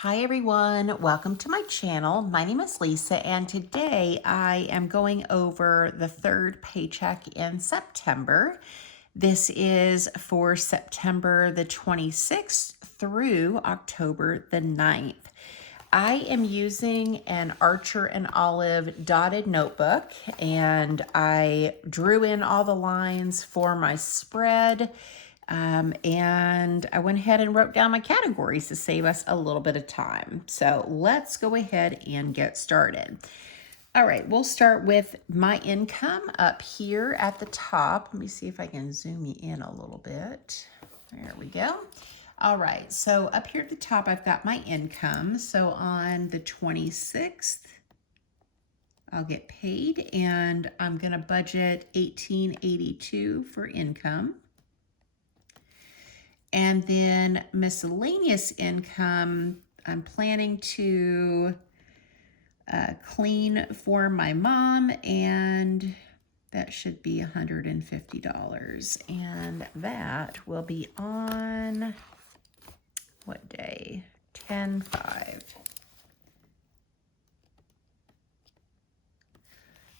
Hi everyone, welcome to my channel. My name is Lisa and today I am going over the third paycheck in September. This is for September the 26th through October the 9th. I am using an Archer and Olive dotted notebook and I drew in all the lines for my spread. And I went ahead and wrote down my categories to save us a little bit of time. So let's go ahead and get started. All right, we'll start with my income up here at the top. Let me see if I can zoom you in a little bit. There we go. All right, so up here at the top, I've got my income. So on the 26th, I'll get paid and I'm gonna budget $18.82 for income. And then miscellaneous income, I'm planning to clean for my mom, and that should be $150. And that will be on, what day? 10/5.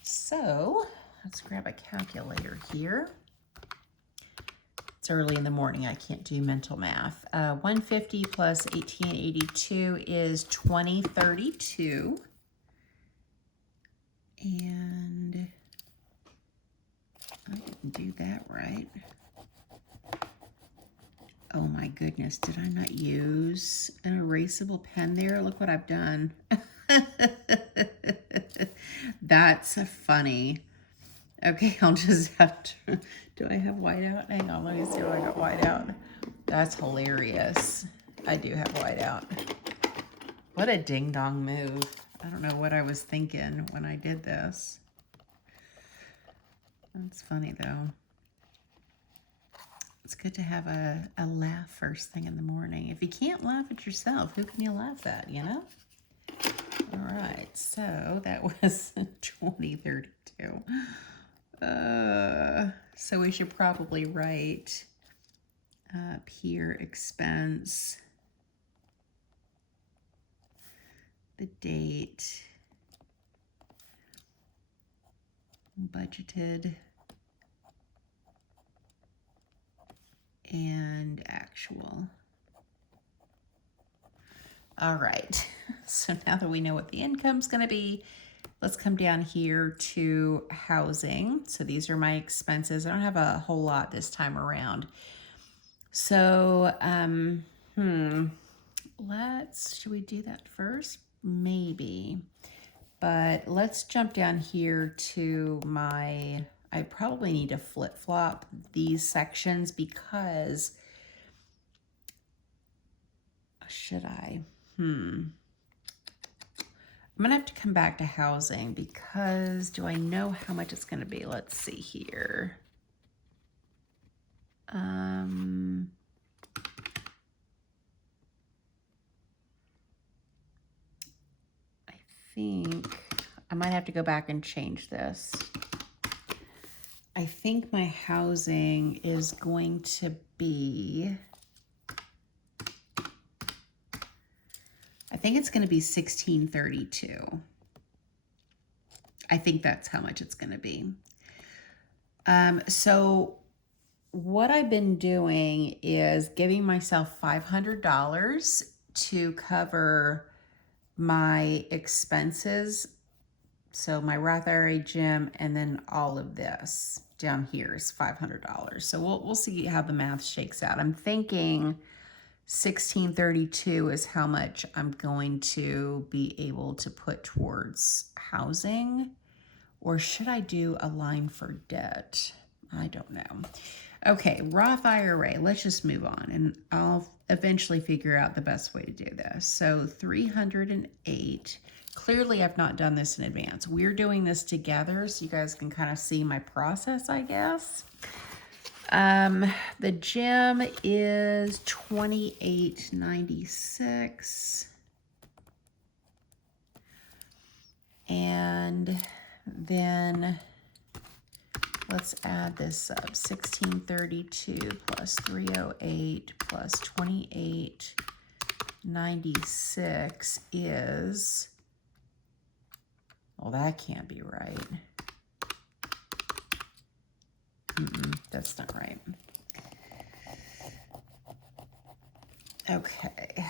So let's grab a calculator here. It's early in the morning, I can't do mental math. 150 plus 1882 is 2032. And I didn't do that right. Oh my goodness, did I not use an erasable pen there? Look what I've done. That's funny. Okay, I'll just have to, do I have whiteout? Hang on, let me see if I got whiteout. That's hilarious. I do have whiteout. What a ding-dong move. I don't know what I was thinking when I did this. That's funny though. It's good to have a laugh first thing in the morning. If you can't laugh at yourself, who can you laugh at, you know? All right, so that was 2032. So we should probably write up here expense, the date, budgeted, and actual. All right, so now that we know what the income's gonna be, let's come down here to housing. So these are my expenses. I don't have a whole lot this time around. So, should we do that first? Maybe. But let's jump down here to I probably need to flip-flop these sections because, should I? I'm gonna have to come back to housing because do I know how much it's gonna be? Let's see here. I think I might have to go back and change this. I think my housing is going to be, I think it's going to be $16.32. I think that's how much it's going to be. So what I've been doing is giving myself $500 to cover my expenses. So my Roth IRA, gym, and then all of this down here is $500. So we'll see how the math shakes out. I'm thinking $16.32 is how much I'm going to be able to put towards housing. Or should I do a line for debt? I don't know. Okay, Roth IRA, let's just move on and I'll eventually figure out the best way to do this. So 308. Clearly, I've not done this in advance. We're doing this together so you guys can kind of see my process, I guess. The gym is $28.96. And then let's add this up. 1632 plus 308 plus 28 96 is, well, that can't be right. That's not right. Okay.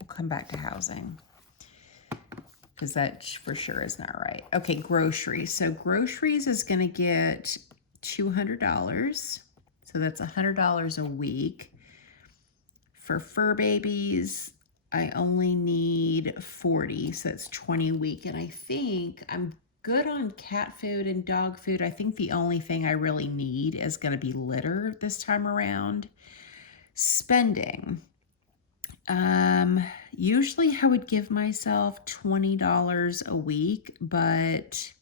We'll come back to housing, because that for sure is not right. Okay, groceries. So groceries is going to get $200. So that's $100 a week. For fur babies, I only need 40, so that's 20 a week. And I think I'm good on cat food and dog food. I think the only thing I really need is going to be litter this time around. Spending. Usually I would give myself $20 a week, but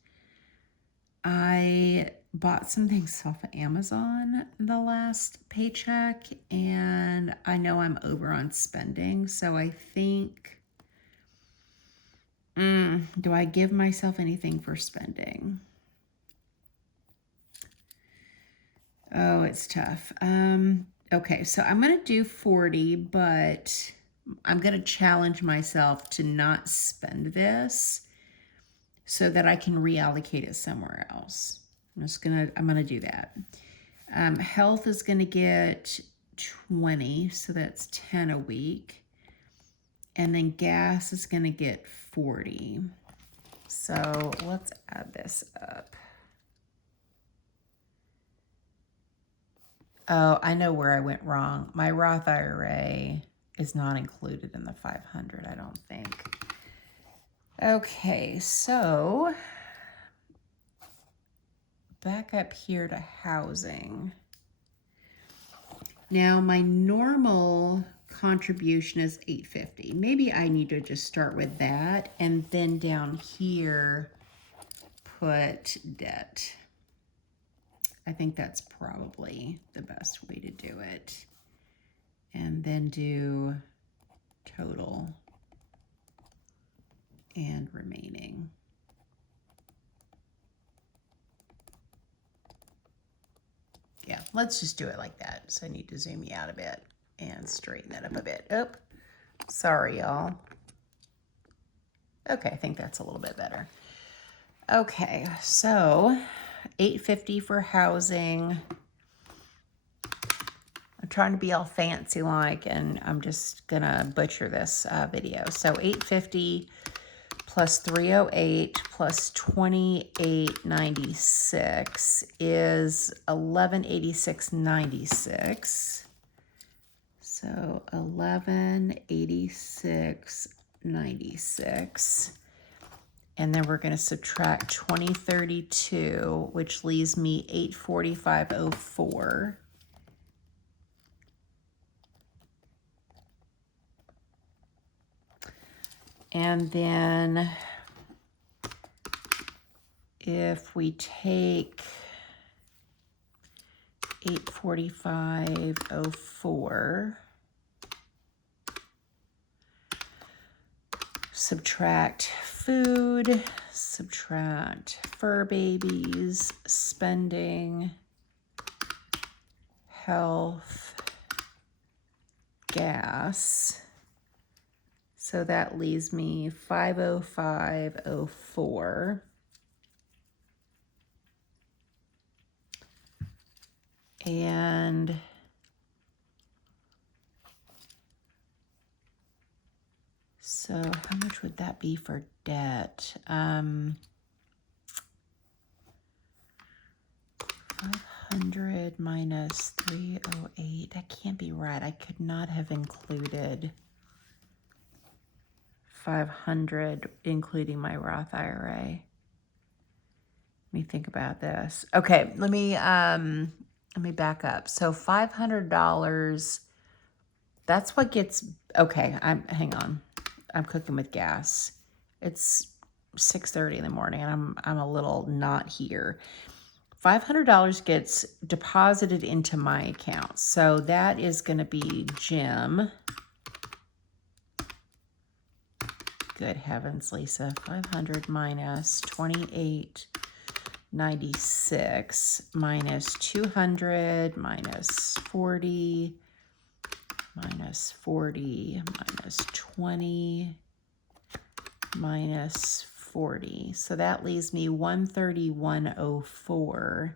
I bought some things off of Amazon the last paycheck, and I know I'm over on spending, so I think, do I give myself anything for spending? Oh, it's tough. Okay, so I'm going to do 40, but I'm going to challenge myself to not spend this so that I can reallocate it somewhere else. I'm gonna do that. Health is gonna get 20, so that's 10 a week. And then gas is gonna get 40. So let's add this up. Oh, I know where I went wrong. My Roth IRA is not included in the 500, I don't think. Okay, so back up here to housing. Now my normal contribution is $850. Maybe I need to just start with that and then down here put debt. I think that's probably the best way to do it. And then do total and remaining. Yeah, let's just do it like that. So I need to zoom you out a bit and straighten that up a bit. Oh, sorry, y'all. Okay, I think that's a little bit better. Okay, so $850 for housing. I'm trying to be all fancy like, and I'm just gonna butcher this video. So $850 plus 308 plus 2896 is 1186.96. So 1186.96. And then we're going to subtract 2032, which leaves me 845.04. And then if we take 845.04, subtract food, subtract fur babies, spending, health, gas. So that leaves me 505.04. And so how much would that be for debt? 500 minus 308. That can't be right. I could not have included 500, including my Roth IRA. Let me think about this. Okay, let me back up. So $500, that's what gets, okay, hang on. I'm cooking with gas. It's 6:30 in the morning and I'm a little not here. $500 gets deposited into my account. So that is going to be Jim. Good heavens, Lisa. 500 minus 2896 minus 200 minus 40 minus minus 40 minus 20 minus 40. So that leaves me 131.04.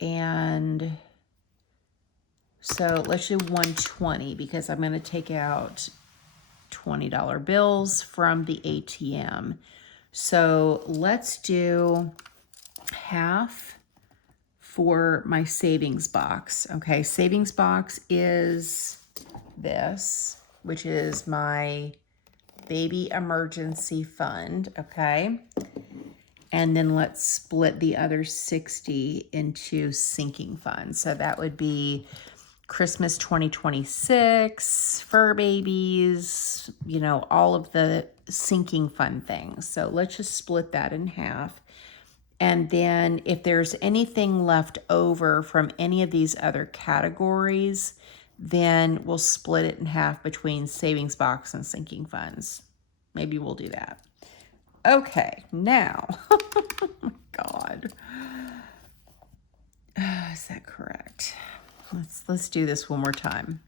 And so let's do 120 because I'm going to take out $20 bills from the ATM. So let's do half for my savings box. Okay, savings box is this, which is my baby emergency fund. Okay, and then let's split the other 60 into sinking funds. So that would be Christmas 2026, fur babies, you know, all of the sinking fund things. So let's just split that in half. And then if there's anything left over from any of these other categories, then we'll split it in half between savings box and sinking funds. Maybe we'll do that. Okay, now, oh my God. Is that correct? Let's do this one more time.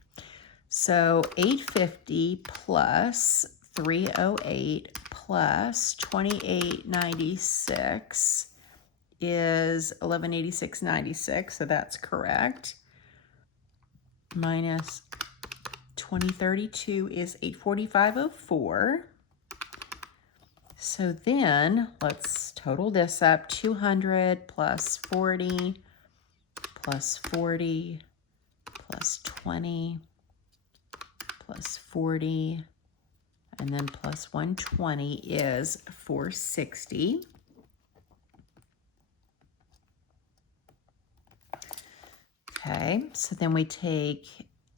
So 850 plus 308 plus 2896 is 1186.96, so that's correct. Minus 2032 is 845.04. So then let's total this up. 200 plus 40 plus 40 plus 20 plus 40 and then plus 120 is 460. Okay, so then we take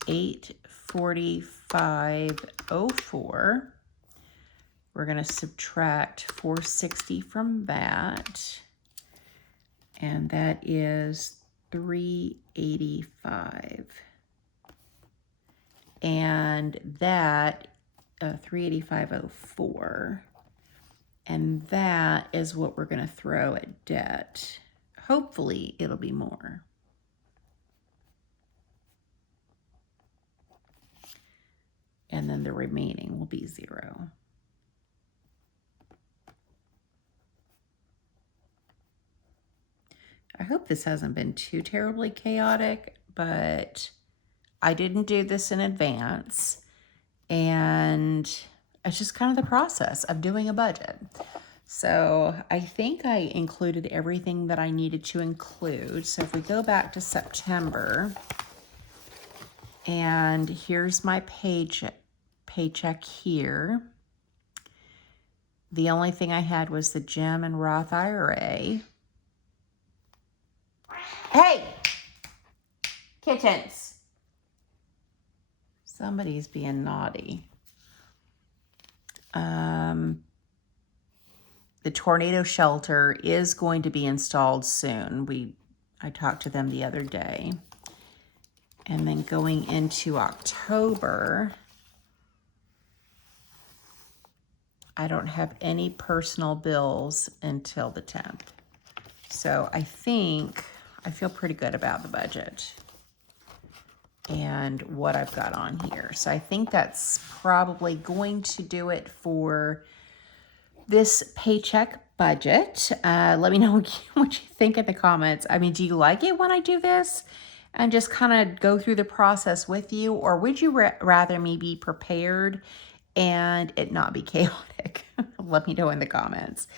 845.04. We're going to subtract 460 from that, and that is 385. And that 385.04, and that is what we're going to throw at debt. Hopefully it'll be more. And then the remaining will be 0. I hope this hasn't been too terribly chaotic, but I didn't do this in advance, and it's just kind of the process of doing a budget. So I think I included everything that I needed to include. So if we go back to September, and here's my paycheck here. The only thing I had was the gym and Roth IRA. Hey, kittens. Somebody's being naughty. The tornado shelter is going to be installed soon. I talked to them the other day. And then going into October, I don't have any personal bills until the 10th. So I feel pretty good about the budget and what I've got on here. So I think that's probably going to do it for this paycheck budget. Let me know what you think in the comments. I mean, do you like it when I do this and just kind of go through the process with you? Or would you rather me be prepared and it not be chaotic? Let me know in the comments.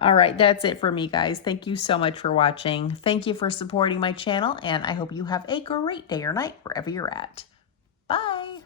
All right, that's it for me, guys. Thank you so much for watching. Thank you for supporting my channel, and I hope you have a great day or night wherever you're at. Bye.